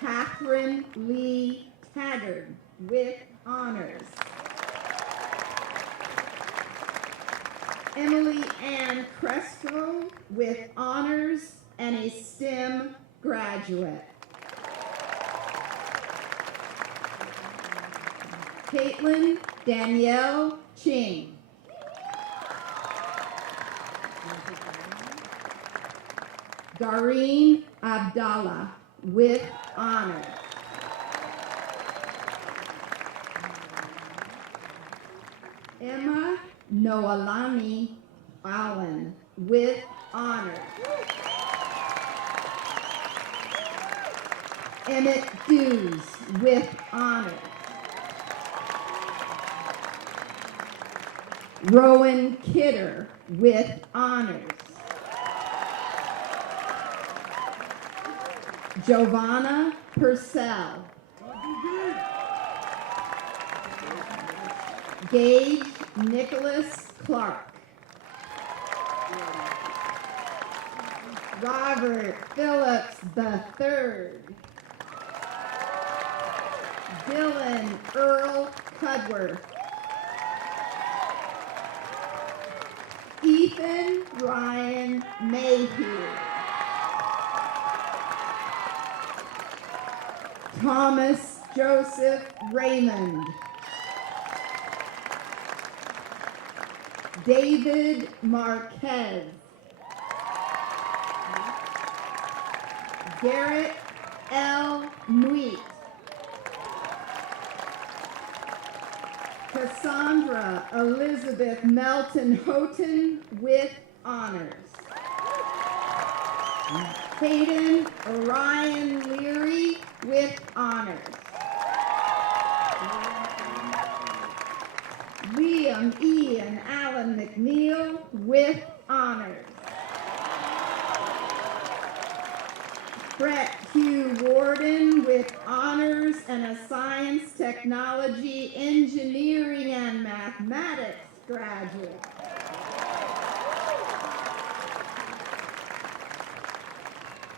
Catherine Lee Taggart, with honors. Emily Ann Crespo, with honors and a STEM graduate. Caitlin Danielle Ching. Dareen Abdallah, with honors. Emma Noelani Allen with honors. Emmett Dews with honors. Rowan Kidder with honors. Giovanna Purcell. Gage Nicholas Clark. Robert Phillips III. Dylan Earl Cudworth. Ethan Ryan Mayhew. Thomas Joseph Raymond. David Marquez. Garrett L. Nuit. Cassandra Elizabeth Melton Houghton with honors. Hayden Orion Leary with honors. Liam Ian Allen McNeil with honors. Brett Hugh Warden with honors and a science, technology, engineering, and mathematics graduate.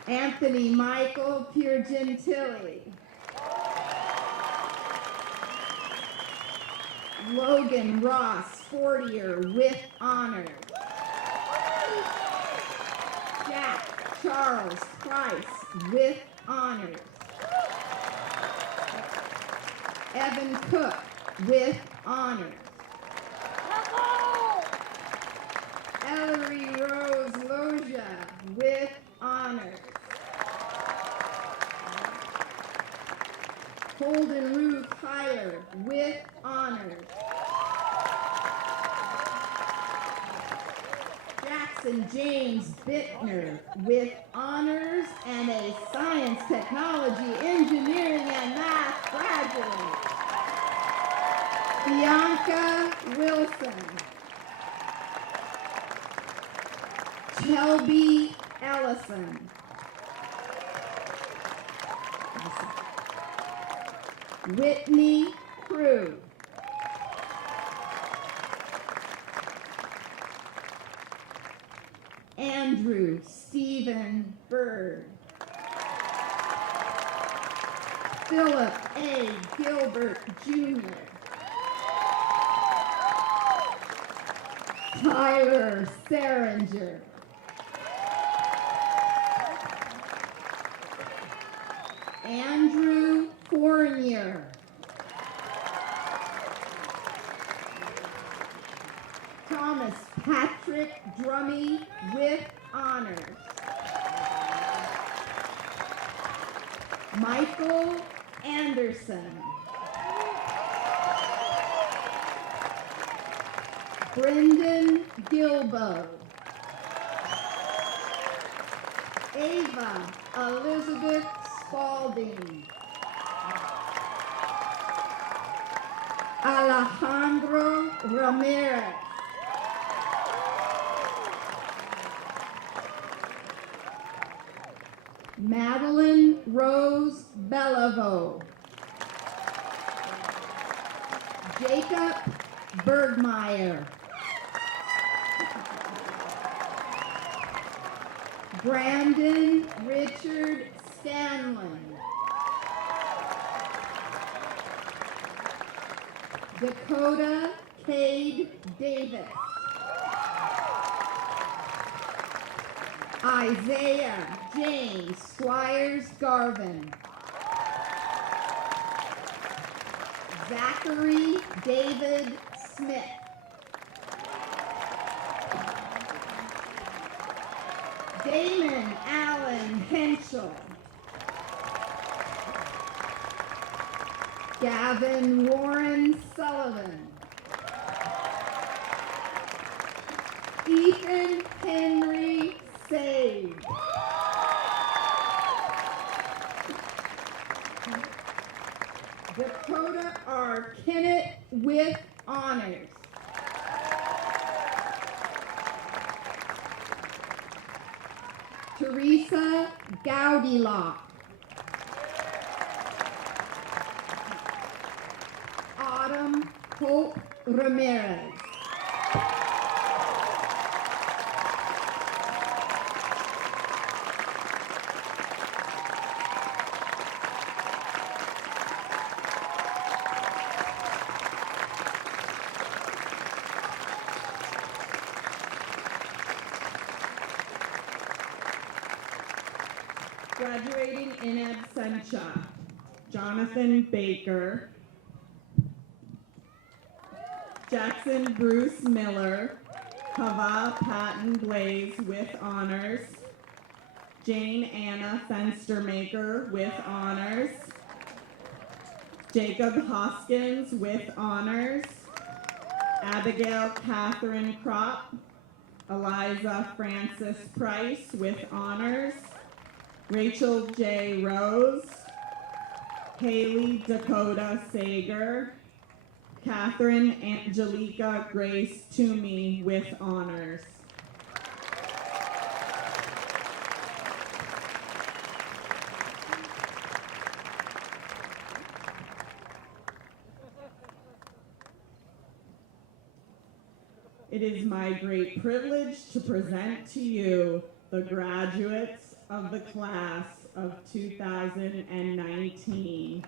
Anthony Michael Piergentili. Logan Ross Fortier with honors. Jack Charles Price with honors. Evan Cook with honors. Ellery Rose Loja with honors. Holden Ruth Tyler with honors. Jackson James Bittner with honors and a science, technology, engineering, and math graduate. Bianca Wilson. Shelby Ellison. Whitney Crew. Andrew Stephen Bird. Philip A. Gilbert Jr. Tyler Seringer. Andrew Fournier. Thomas Patrick Drummy with honors. Michael Anderson. Brendan Gilbo. Ava Elizabeth Spalding. Alejandro Ramirez. Madeline Rose Bellavo. Jacob Bergmeyer. Brandon Richard Stanley. Dakota Cade Davis. Isaiah James Squires Garvin. Zachary David Smith. Damon Allen Henschel. Gavin Warren Sullivan. Ethan Henry Sage. Dakota R. Kennett with honors. Teresa Gaudilock. Autumn Hope Ramirez. Graduating in absentia, Jonathan Baker, Jackson Bruce Miller, Hava Patton Blaze with honors, Jane Anna Fenstermaker with honors, Jacob Hoskins with honors, Abigail Catherine Kropp, Eliza Frances Price with honors, Rachel J. Rose, Haley Dakota Sager, Catherine Angelica Grace Toomey with honors. It is my great privilege to present to you the graduates of the class of 2019.